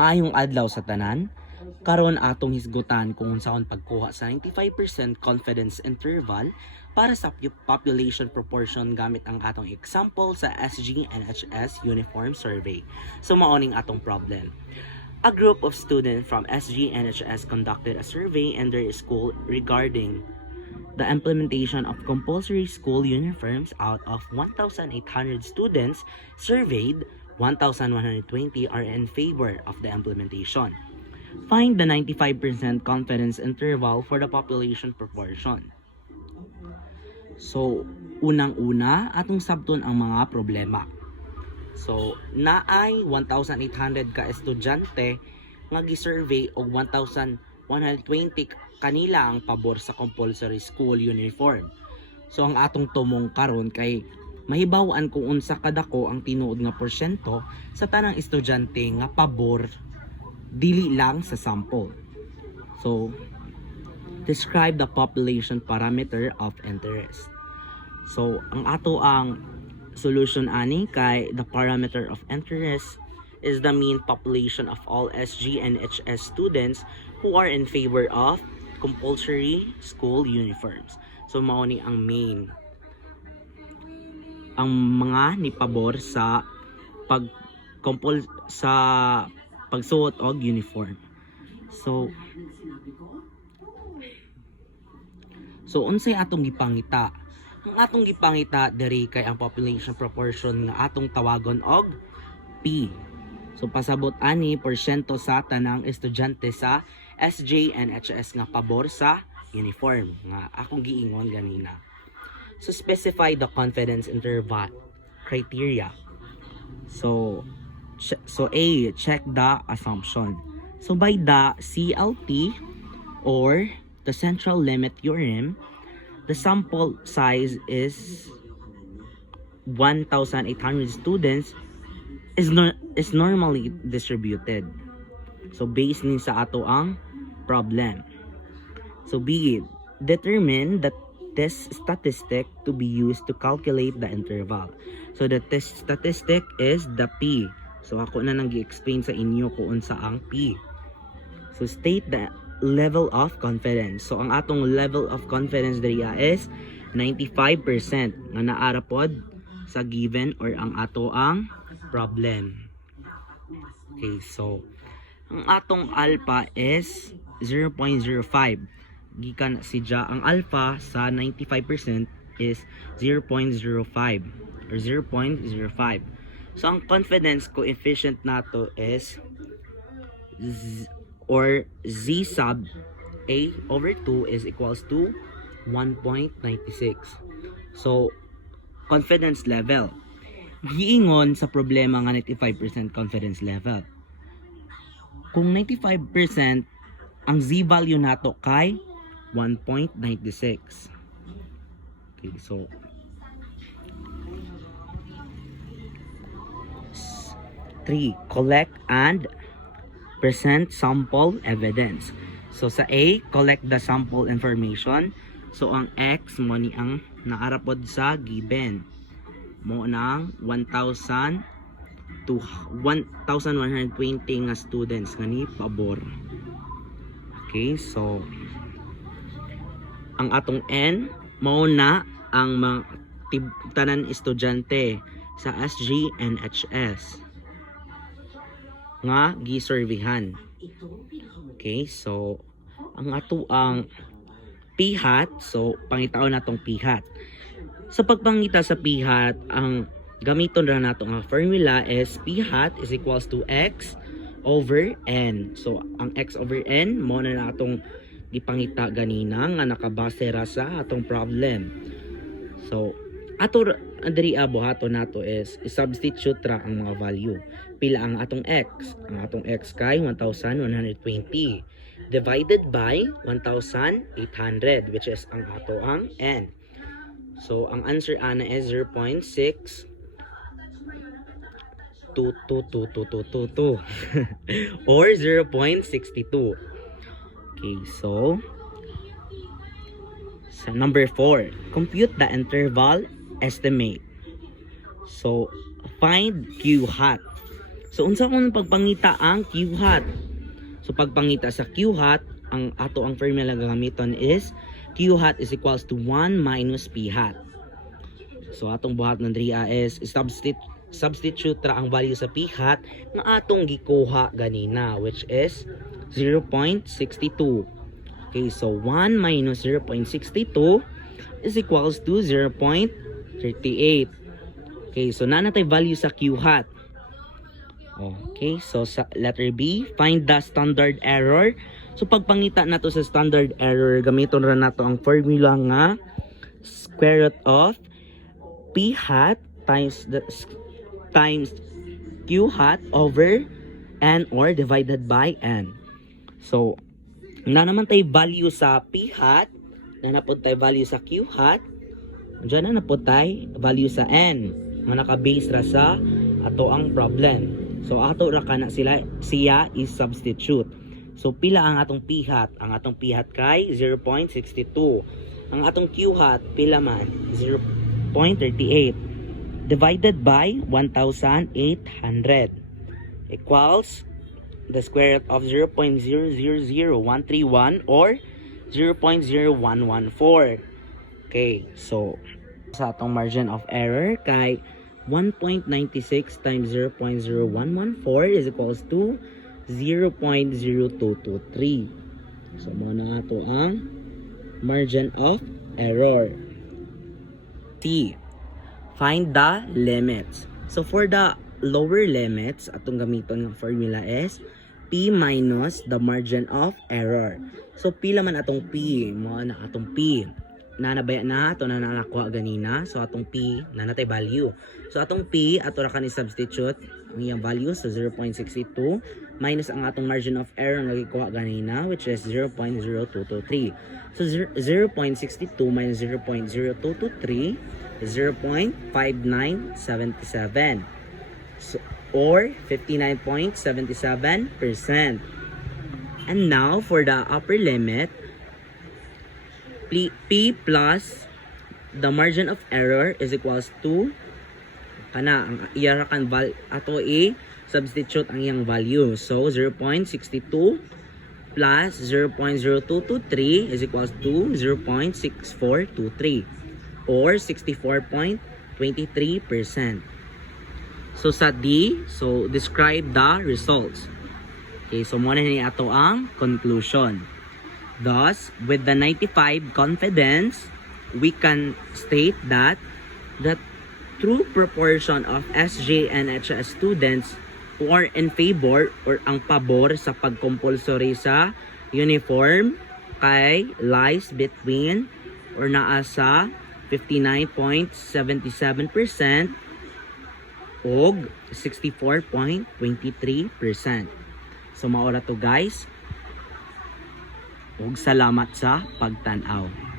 Maayong adlaw sa tanan. Karon atong hisgutan kung unsaon pagkuha sa 95% confidence interval para sa population proportion gamit ang atong example sa SG-NHS Uniform Survey. So maoning atong problem. A group of students from SG-NHS conducted a survey in their school regarding the implementation of compulsory school uniforms. Out of 1,800 students surveyed, 1,120 are in favor of the implementation. Find the 95% confidence interval for the population proportion. So, unang-una, atong sabton ang mga problema. So, naay 1,800 ka estudyante nga gi-survey og 1,120 kanila ang pabor sa compulsory school uniform. So, ang atong tumong karon kay mahibaw-an kung unsa kadako ang tinuod nga porsyento sa tanang estudyante nga pabor dili lang sa sample. So, describe the population parameter of interest. So, ang ato ang solution ani kay the parameter of interest is the mean population of all SG-NHS students who are in favor of compulsory school uniforms. So, mao ni ang main. Ang mga nipabor sa pagsuot og uniform. So unsay atong gipangita? Ang atong gipangita diri kay ang population proportion nga atong tawagon og P. So pasabot ani porsyento sa tanang estudyante sa SG-NHS nga pabor sa uniform nga akong giingon ganina. So specify the confidence interval criteria. So A, check the assumption. So by the CLT or the central limit theorem, the sample size is 1,800 students is normally distributed. So based ni sa ato ang problem. So B, determine that this statistic to be used to calculate the interval. So the test statistic is the P. So ako na nang gi-explain sa inyo kung unsa ang P. So state the level of confidence. So ang atong level of confidence diriya is 95% nga naara pod sa given or ang ato ang problem. Okay, so ang atong alpha is 0.05. Gikan si Ja ang alpha sa 95% is 0.05 or 0.05. So ang confidence coefficient nato is Z sub A over 2 is equals to 1.96. So confidence level. Giingon sa problema nga 95% confidence level. Kung 95%, ang Z value nato kay 1.96. Okay, so collect and present sample evidence. So sa A, collect the sample information. So ang X mo ni ang naarapod sa given. Mo nang 1,000 to 1,120 nga students nga ni pabor. Okay, so ang atong N mao na ang mga tanan estudyante sa SG-NHS nga gisurveyhan. Okay, so ang ato ang p-hat, so pangitaon natong p-hat. Sa pagpangita sa p-hat, ang gamiton ra nato nga formula is p-hat is equals to x over n. So ang x over n mo na natong gipangita ganina nga nakabase ra sa atong problem. So ato diri buhaton nato is i-substitute ra ang mga value. Pila ang atong x? Ang atong x kay 1,120 divided by 1,800 which is ang ato ang n. So ang answer ana is 0.6 or 0.62. Okay, so number 4, compute the interval estimate. So find Q hat. So unsa man pagpangita ang Q hat? So pagpangita sa Q hat, ang ato ang formula gamiton is Q hat is equals to 1 minus P hat. So atong buhat ng dria is substitute ra ang value sa P hat nga atong gikuha ganina, which is 0.62. Okay, so 1 minus 0.62 is equals to 0.38. Okay, so nanatay value sa Q hat. Okay, so sa letter B, find the standard error. So pagpangita nato sa standard error, gamiton ra nato ang formula nga square root of P hat times Q hat over N or divided by N. So na naman tay value sa P hat, na napod tay value sa Q hat, diyan na napod tay value sa N nga naka-base ra sa ato ang problem. So ato ra kana siya is substitute. So pila ang atong P hat? Ang atong P hat kay 0.62. Ang atong Q hat pila man? 0.38 divided by 1,800 equals the square root of 0.000131 or 0.0114. Okay, so sa atong margin of error kay 1.96 times 0.0114 is equals to 0.0223. So muna ato ang margin of error. T. Find the limits. So for the lower limits, atong gamiton ng formula is P minus the margin of error. So pila man atong P, mo na atong P. Nanabaya na ato na nakuha ganina. So atong P na natay value. So atong P ato ra kani substitute ang iyang value so 0.62 minus ang atong margin of error nga gikuha ganina, which is 0.0223. So 0.62 minus 0.0223 is 0.5977. So, or 59.77%. And now for the upper limit, P plus the margin of error is equals to kana ang iyarakan ato substitute ang iyang value. So 0.62 plus 0.0223 is equals to 0.6423 or 64.23%. So sa D, so describe the results. Okay, so muna ni ato ang conclusion. Thus, with the 95 confidence, we can state that the true proportion of SJ and HS students who are in favor or ang pabor sa pagcompulsory sa uniform kay lies between or naa sa 59.77% og 64.23%. So maura to guys. Ug salamat sa pagtan-aw.